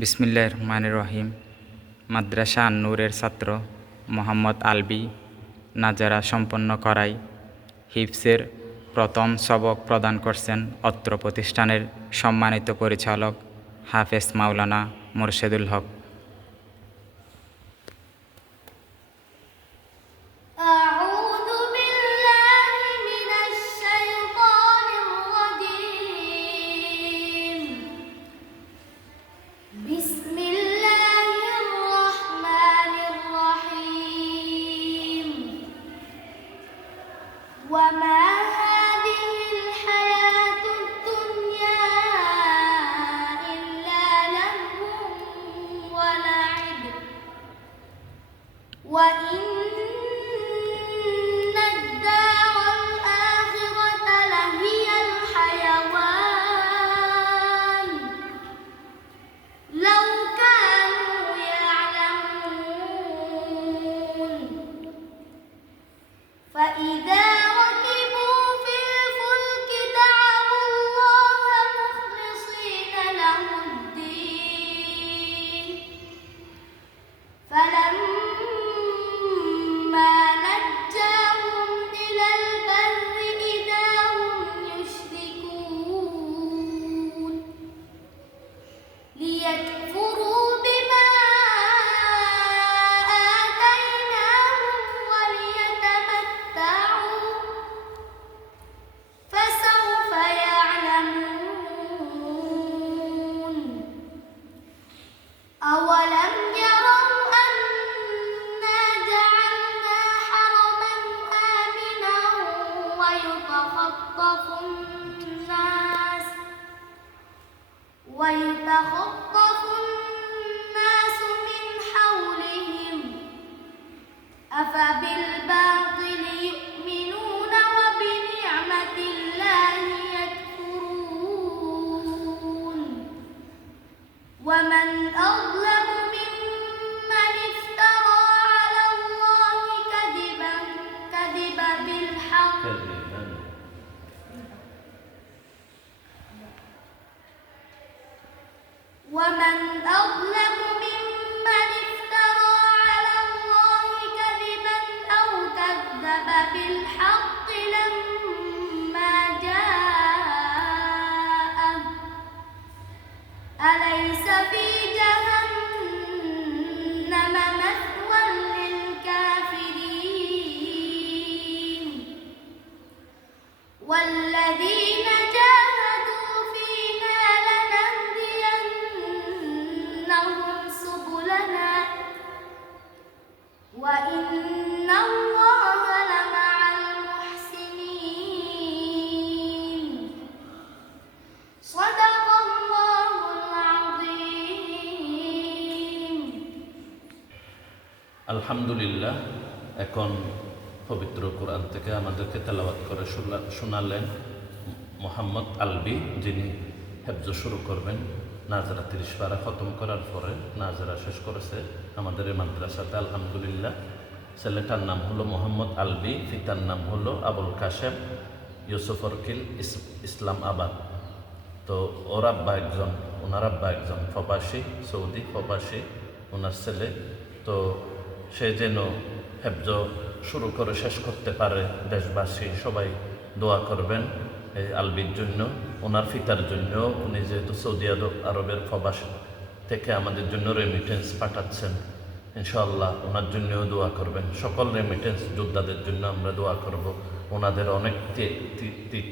বিসমিল্লাহির রহমানির রহিম। মাদ্রাসা আন-নূরের ছাত্র মোহাম্মদ আলবী নাজারা সম্পন্ন করায় হিফজের প্রথম সবক প্রদান করছেন অত্র প্রতিষ্ঠানের সম্মানিত পরিচালক হাফেজ মাওলানা মোরশেদুল হক। وما هذه الحياة الدنيا إلا لهو ولعب وإن الدار الآخرة لهي الحيوان لو كانوا يعلمون فإذا أولم يروا أنا جعلنا حرما آمنا ويتخطف الناس من حولهم أفبالباطل يؤمنون وبنعمة الله يكفرون ومن أظلم ممن افترى على الله كذبا بالحق ومن أظلم ممن افترى على الله كذبا أو كذب بالحق لما جاءه أليس في جهنم مثوى للكافرين والذين جاهدوا فينا لنهدينهم سبلنا وإن الله لمع المحسنين صدق الله العظيم। আলহামদুলিল্লাহ। এখন পবিত্র কোরআন থেকে আমাদেরকে তেলাওয়াত করে শোনালেন মোহাম্মদ আলবী, যিনি হেফজ শুরু করবেন। নাজরা 30 পারা খতম করার পরে নাজরা শেষ করেছে আমাদের এই মাদ্রাসাতে। আলহামদুলিল্লাহ। ছেলেটার নাম হলো মোহাম্মদ আলবী, পিতার নাম হলো আবুল কাশেম ইউসুফ অরকিল ইসলাম আবাদ। তো ওনার আব্বা একজন প্রবাসী, সৌদি প্রবাসী, ওনার ছেলে। তো সে যেন হেফজ শুরু করে শেষ করতে পারে। দেশবাসী সবাই দোয়া করবেন এই আলবীর জন্য, ওনার পিতার জন্য। উনি যেহেতু সৌদি আরবের প্রবাস থেকে আমাদের জন্য রেমিটেন্স পাঠাচ্ছেন, ইনশাআল্লাহ ওনার জন্যও দোয়া করবেন। সকল রেমিটেন্স যোদ্ধাদের জন্য আমরা দোয়া করব। ওনাদের অনেক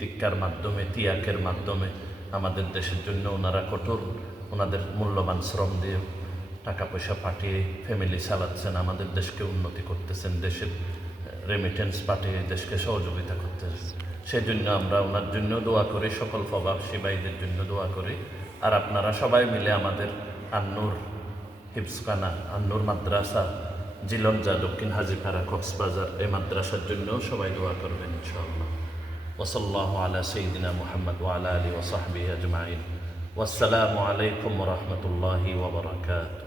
তিক্কার মাধ্যমে, তিয়াকের মাধ্যমে আমাদের দেশের জন্য ওনারা কঠোর, ওনাদের মূল্যবান শ্রম দিয়ে টাকা পয়সা পাঠিয়ে ফ্যামিলি চালাচ্ছেন, আমাদের দেশকে উন্নতি করতেছেন, দেশের রেমিটেন্স পাঠিয়ে দেশকে সহযোগিতা করতেছেন। সেই জন্য আমরা ওনার জন্য দোয়া করি, সকল প্রবাসী ভাইদের জন্য দোয়া করি। আর আপনারা সবাই মিলে আমাদের আন-নূর হিফজখানা, আন-নূর মাদ্রাসা, জিলঞ্জা, দক্ষিণ হাজীপাড়া, কক্সবাজার, এই মাদ্রাসার জন্য সবাই দোয়া করবেন ইনশাআল্লাহ। ওয়াসাল্লাহু আলা সাইয়্যিদিনা মুহাম্মদ ওয়া আলা আলিহি ওয়া সাহবিহি আজমাইন। ওয়াসসালামু আলাইকুম ওয়া রাহমাতুল্লাহি ওয়া বারাকাতুহু।